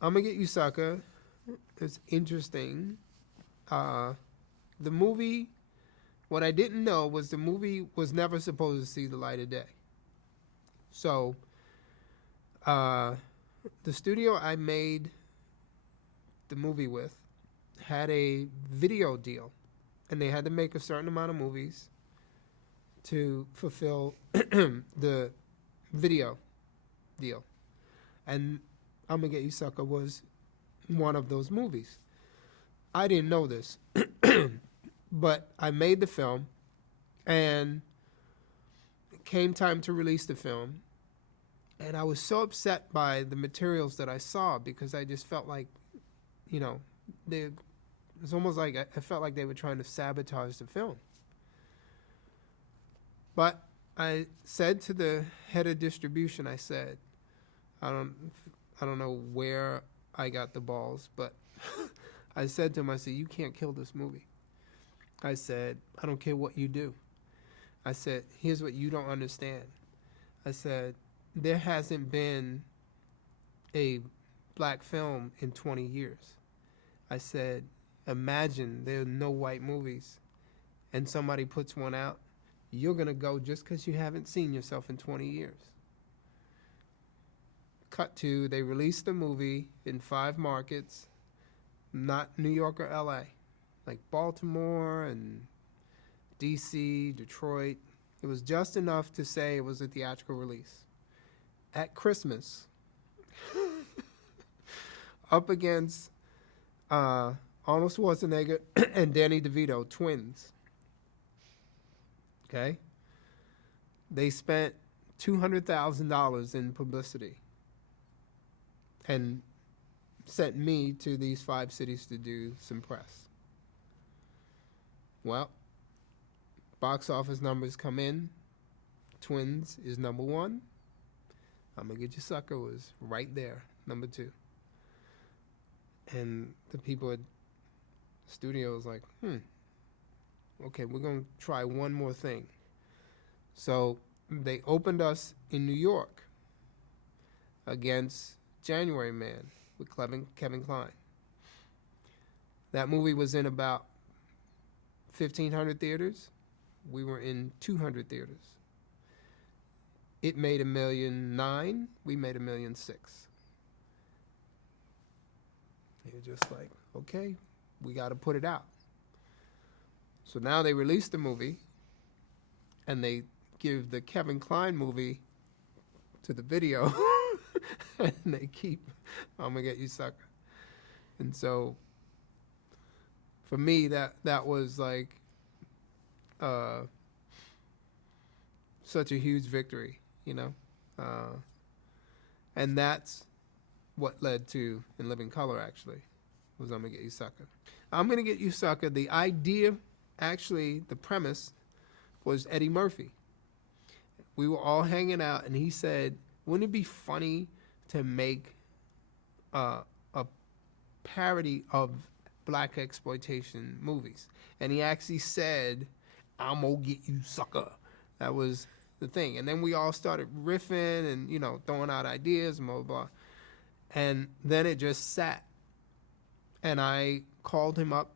I'm gonna get you, Sucka. It's interesting. The movie. What I didn't know was the movie was never supposed to see the light of day. So, uh, the studio I made the movie with had a video deal, and they had to make a certain amount of movies to fulfill the video deal. And I'm gonna get you, sucker was one of those movies. I didn't know this, but I made the film, and it came time to release the film, and I was so upset by the materials that I saw because I just felt like, you know, they. It's almost like I felt like they were trying to sabotage the film. But I said to the head of distribution, I said, I don't, I don't know where I got the balls, but I said to him, I said, you can't kill this movie. I said, I don't care what you do. I said, here's what you don't understand. I said, there hasn't been a black film in 20 years. I said, imagine there are no white movies and somebody puts one out. You're going to go just because you haven't seen yourself in 20 years. Cut to, they released the movie in 5 markets, not New York or LA, like Baltimore and DC, Detroit. It was just enough to say it was a theatrical release. At Christmas, up against Arnold Schwarzenegger and Danny DeVito, twins. Okay? They spent $200,000 in publicity and sent me to these 5 cities to do some press. Well, box office numbers come in. Twins is number 1. I'm Gonna Get You, Sucker was right there, number 2. And the people at the studio was like, okay, we're going to try one more thing. So they opened us in New York against January Man with Kevin Kline. That movie was in about 1,500 theaters. We were in 200 theaters. It made $1.9 million. We made $1.6 million. You're just like, okay, we got to put it out. So now they release the movie, and they give the Kevin Kline movie to the video, and they keep I'm Gonna Get You, Sucker. And so for me, that was like such a huge victory, you know? And that's what led to In Living Color, actually, was I'm Gonna Get You, Sucker. I'm Gonna Get You, Sucker, the idea, actually, the premise was Eddie Murphy. We were all hanging out, and he said, wouldn't it be funny to make a parody of black exploitation movies? And he actually said, I'm gonna get you, sucker. That was the thing. And then we all started riffing and, you know, throwing out ideas and blah, blah, blah. And then it just sat. And I called him up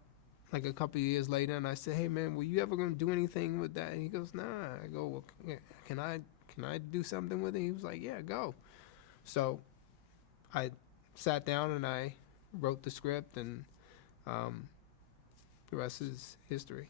like a couple of years later, and I said, hey, man, were you ever going to do anything with that? And he goes, nah. I go, well, can I do something with it? He was like, yeah, go. So I sat down and I wrote the script, and the rest is history.